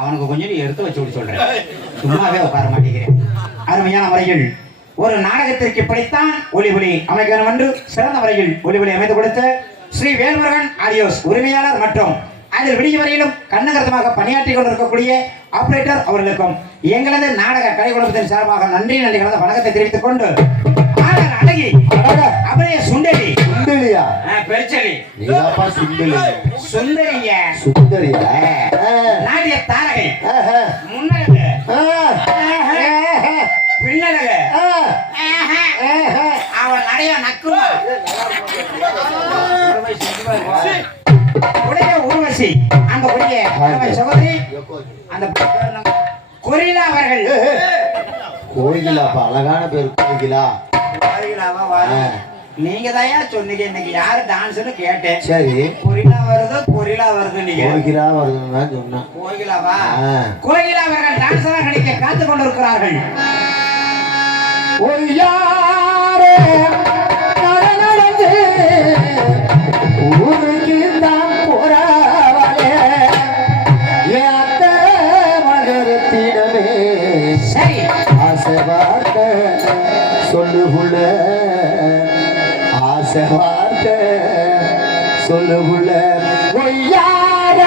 அவனுக்கு கொஞ்சம் எடுத்து வச்சு சொல்றேன், சும்மாவே உட்கார மாட்டேங்கிறேன். அருமையான முறையில் ஒரு நாடகத்திற்கு இப்படித்தான் ஒளி அமைக்க வேண்டும் என்று சிறந்த முறையில் ஒளி அமைத்து கொடுத்த ஸ்ரீ வேல்முருகன் ஆடியோஸ் உரிமையாளர் மற்றும் அதில் விடிய வரையிலும் கண்ணகரத்தமாக பணியாற்றி கொண்டிருக்கக்கூடிய ஆபரேட்டர் அவர்களுக்கும் எங்களது நாடக கலை குழுமத்தின் சார்பாக நன்றி கலந்த வணக்கத்தை தெரிவித்துக் கொண்டு அழகி அவரே சுண்டலி சுண்டலியா பெருச்சலி சுந்தரிய நாட்டிய தாரகை முன்னழகு பின்னழகு அவன் நடைய நக்குமா உடைய ஊர்வசி அந்த உடைய சகோதரி அந்த கொரிலா அவர்கள். கோயிலாப்பா, அழகான பேர் கோயிலா. நீங்க தான் சொன்னீங்க இன்னைக்கு யாரு டான்ஸ்னு கேட்டேன். சரி, கொரிலா வருது நீங்க கோயிலா வருதுன்னு சொன்னா. கோயிலாவா? கோயிலா அவர்கள் டான்ஸரா நடிக்க காத்து கொண்டிருக்கிறார்கள். ஊருக்கு தான் போறாவளே ஏத்த மகரத்திடவே. சரி, ஆசை வார்த்தை சொல்லுகுள்ள, ஆசை வார்த்தை சொல்லுகுள்ள ஒய்யார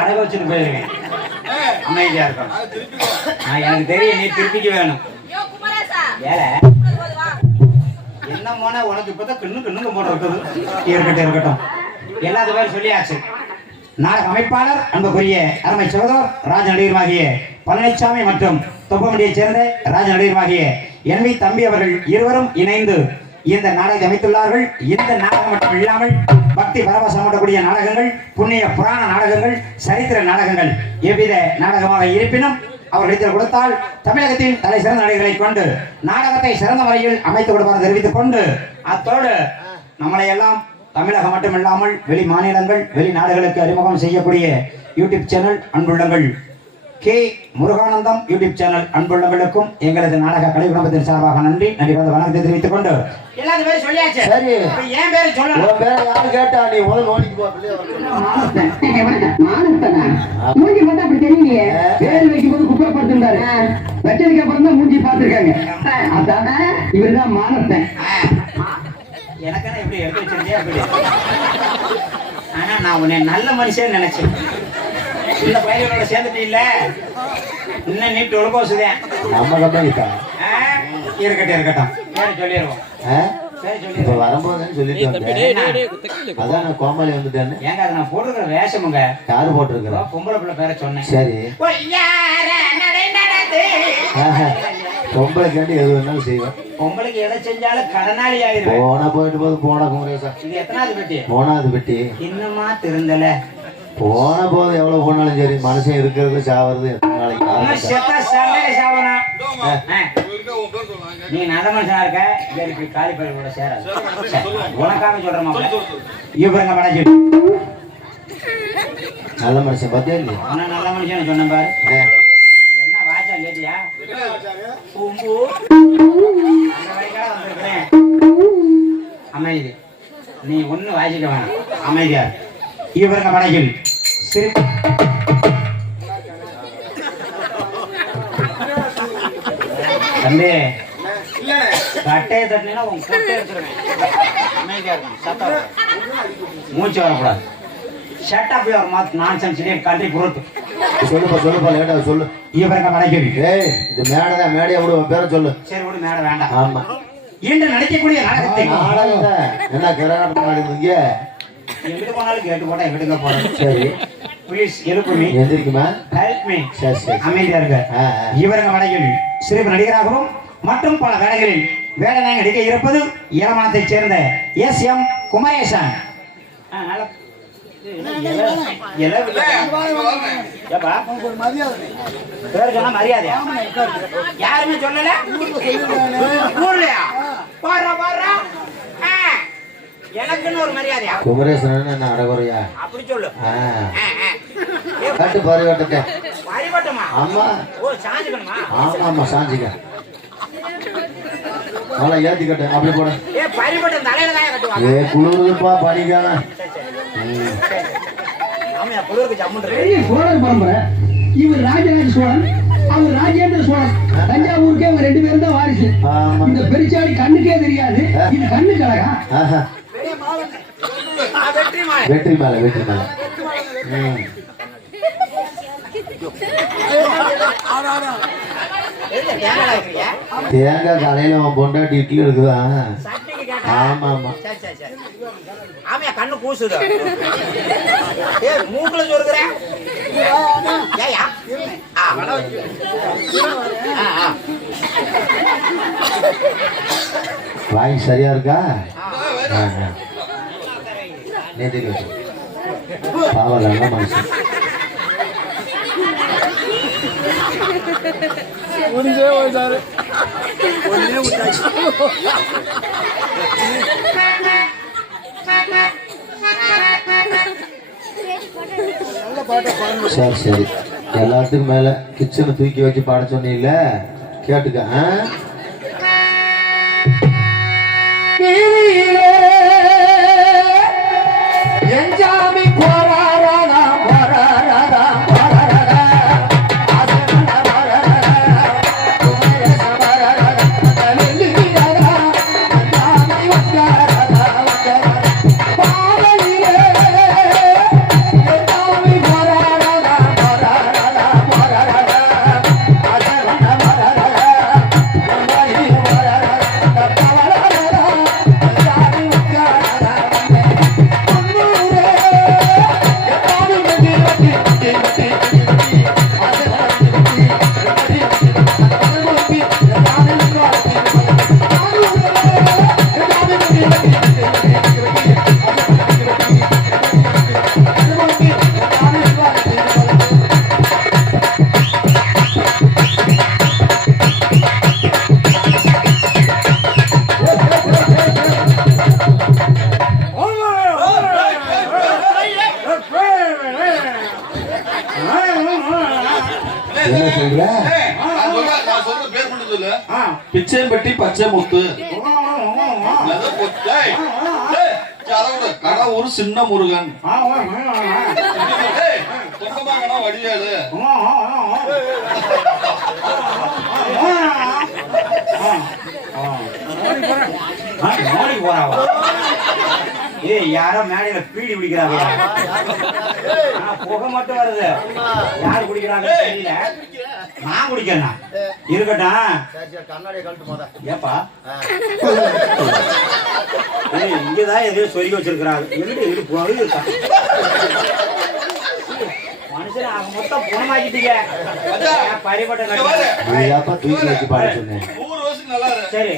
அடக வச்சுட்டு போயிருவேன். அமைதியா இருக்கும். எனக்கு தெரியும் நீ திருப்பிக்க வேணும். என்ன போன உனக்கு இப்பதான் கிண்ணுங்க போட இருக்குது. இருக்கட்டும் எல்லாத்து பேரும் சொல்லியாச்சு. நாடக அமைப்பாளர் அன்புக்குரிய அருமை சகோதரர் ராஜ நடிகருமாகிய பழனிசாமி மற்றும் தொப்பமண்டியை சேர்ந்த ராஜ நடிகருமாகிய என்வி தம்பி அவர்கள் இருவரும் இணைந்து இந்த நாடகத்தை அமைத்துள்ளார்கள். இந்த நாடகம் மட்டும் இல்லாமல் பக்தி பரவசம் ஊட்டக்கூடிய நாடகங்கள், புண்ணிய புராண நாடகங்கள், சரித்திர நாடகங்கள் எவ்வித நாடகமாக இருப்பினும் அவர்கள் கொடுத்தால் தமிழகத்தின் தலை சிறந்த நடிகர்களை கொண்டு நாடகத்தை சிறந்த முறையில் அமைத்துக் கொடுப்பார் தெரிவித்துக் கொண்டு அத்தோடு நம்மளை எல்லாம் தமிழகம் மட்டுமில்லாமல் வெளி மாநிலங்கள் வெளி நாடுகளுக்கு அறிமுகம் செய்யக்கூடிய யூடியூப் சேனல் அன்புள்ளங்கள் கே முருகானந்தம் யூடியூப் சேனல் அன்புள்ளவர்களுக்கும் எங்களது நாடக கலை குடும்பத்தின் சார்பாக நன்றி கலந்த வணக்கத்தை தெரிவித்துக் கொண்டு எல்லாரும் பேரும் சொல்லியாச்சு. சரி, என் பேரை சொல்லணும். உன் பேரை யாரு கேட்டா? நீ முதல்ல நோண்டிக்கு போ. மூஞ்சி பார்த்தா அப்படி தெரியலையே. பேர் வைக்கும் போது குப்பைப்படுத்திருந்தாரு. வச்சதுக்கு அப்புறம் தான் மூஞ்சி பார்த்திருக்காங்க. அதான இவர் தான் மானத்தன். எனக்கான எப்படி எடுத்து வச்சிருந்தே அப்படி. ஆனா நான் உன்னை நல்ல மனுஷன் நினைச்சேன். இந்த பையனோட சேர்ந்துட்டு இல்ல இன்னும் நீட்டு ஒழுங்கோசுதேன். நம்ம கம்பெனிக்கா? இருக்கட்டும் சொல்லிடுவோம். இப்ப வரும்போது சொல்லிட்டு அதான் நான் கோமாளி வந்துட்டேன்னு. ஏங்க அதை நான் போட்டிருக்கிற வேஷமுங்க. யாரு போட்டிருக்கிறோம்? பொம்பளை பிள்ளை பேரை சொன்னேன். சரி, பொம்பளை கேட்டு எது வேணாலும் செய்வேன். பொம்பளைக்கு எதை செஞ்சாலும் கடனாளி ஆயிரும். போனா போயிட்டு போது போனா குமரேசா. இது எத்தனாவது பெட்டி? மூணாவது பெட்டி. இன்னுமா திருந்தல? போன போது எவ்வளவு போனாலும் சரி, மனுஷன் இருக்கிறது சாவறது எத்தனை நாளைக்கு? நீ நல்ல மனுஷனா இருக்க. காலி பயிரோட சேர உனக்காக சொல்றமா இவங்க மனைவி நல்ல மனுஷன் பத்தியா நீ? நல்ல மனுஷன் சொன்ன பாரு. என்ன வாச்சா கேட்டியா? அந்த வரைக்கால வந்திருக்கிறேன். அமைதி, நீ ஒண்ணு வாசிக்க வேணாம், அமைதியா. இவருங்க மனையில் தம்பி கட்டையை தட்டினா உங்க கொட்டை எடுத்துருவேன். அமைதியா இருக்கும், சத்தம் மூச்சு வரக்கூடாது. Shut up your mouth nonsense in country group. சொல்லுப்பா லேட்டா சொல்லு. இவருங்க வடகில். ஏய் இது மேடைதான், மேடையை விடு, உன் பேரை சொல்லு. சரி விடு, மேடை வேண்டாம். ஆமா இன்று நடிக்கக்கூடிய நாடகத்தை என்ன கிரகணம் நடக்குதுங்க? எங்கிட்டு போனாலும் கேட்டு போட்டா எங்கிட்டுங்க போறோம். சரி ப்ளீஸ் எழுப்புமே, எந்திரிக்குமா? Help me. சரி சரி அமைதியா இருக்க. இவருங்க வடகில் சிறப்பு நடிகராகவும் மற்றும் பல வேலைகளில் வேடனை நடிக்க இருப்பது ஏலமானத்தைச் சேர்ந்த எஸ்.எம். குமரேசன். பேர் சொன்னா மரியாதையா? யாருமே சொல்லல. ஊர்லயா? பாடுறா பாடுறா. எனக்குன்னு ஒரு மரியாதையா? குமரேசன் என்ன அறகுறையா? அப்படி சொல்லு. கட்டு பரிவட்டத்தை. பரிவட்டமா? ஆமா. ஓ சாஞ்சுக்கணுமா? ஆமா ஆமா சாஞ்சிக்க. நல்லா ஏத்தி கட்டு, அப்படி போட. ஏ பரிவட்டம் தலையில தான் கட்டுவாங்க. ஏ குளிருப்பா படிக்கலாம். ஆமா குளிருக்கு ஜம்முன்னு பெரிய சோழர் பரம்பரை. இவர் ராஜராஜ சோழன், அவர் ராஜேந்திர சோழன். தஞ்சாவூருக்கே அவங்க 2 பேரும் தான் வாரிசு. ஆமா. இந்த பெருச்சாடி கண்ணுக்கே தெரியாது, இது கண்ணு கழகா. வெற்றி மேல வெற்றி மேல. தேங்காய் காலையில அவன் பொண்டாட்டி இட்லி இருக்குதா? ஆமா ஆமா. ஆமையா கண்ணு கூசுது. ஏ மூக்குல சொருக்குறேன். ஏயா? வாங்கி சரியா இருக்கா? நேற்று பாவம் நல்ல மனுஷன். சரி சரி, எல்லாத்துக்கும் மேல கிச்சனை தூக்கி வச்சு பாட சொன்னீங்கல்ல, கேட்டுக்க. எஞ்சாமி போராடா போராடா பிச்சைப்பட்டி பச்சை முத்து ஒரு சின்ன முருகன் வடிவேலு ஏய் யாரோ மேடையில பீடி குடிக்கிறாங்க. புகை மட்டும் வருது. யாரு குடிக்கிறாங்க தெரியல. நான் குடிக்கிறேன். இருக்கட்டும். ஏப்பா இங்கதான் எதையோ சொருகி வச்சிருக்கிறாங்க. மனுஷன் ஆக மொத்தம் போனமாக்கிட்டீங்க. பரிபட்ட தூக்கி வச்சு பாட சொன்னேன். சரி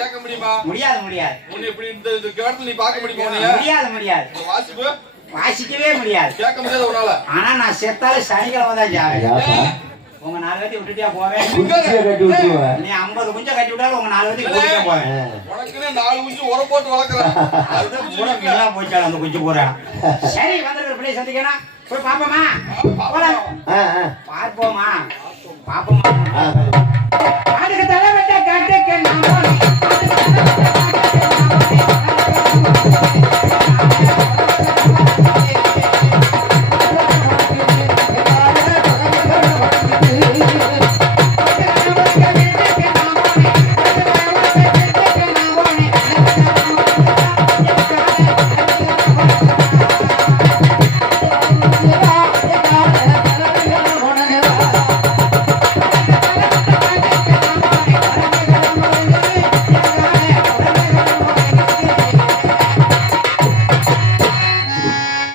கேட்க முடியுமா? முடியாது முடியாது. நீ பார்க்க முடியுமா? முடியாது முடியாது. வாசிக்கவே முடியாது. கேட்க முடியாது ஒரு நாள். ஆனா நான் செத்தாலும் சனிக்கிழமை தான் ஜாவேன். உங்க 4 பேத்தி விட்டுட்டே போவேன். நீ 50 குஞ்சை கட்டி விட்டாலும் உங்க 4 பேத்தி விட்டுட்டே போவேன். உனக்கு 4 குஞ்சு உர போட்டு வளர்க்குறேன். உனக்கு எல்லாம் போச்சாலும் அந்த குஞ்சு போறேன். சரி வந்திருக்கிற பிள்ளை சந்திக்கணும். போய் பாப்போமா? பார்ப்போமா? பாப்போமா?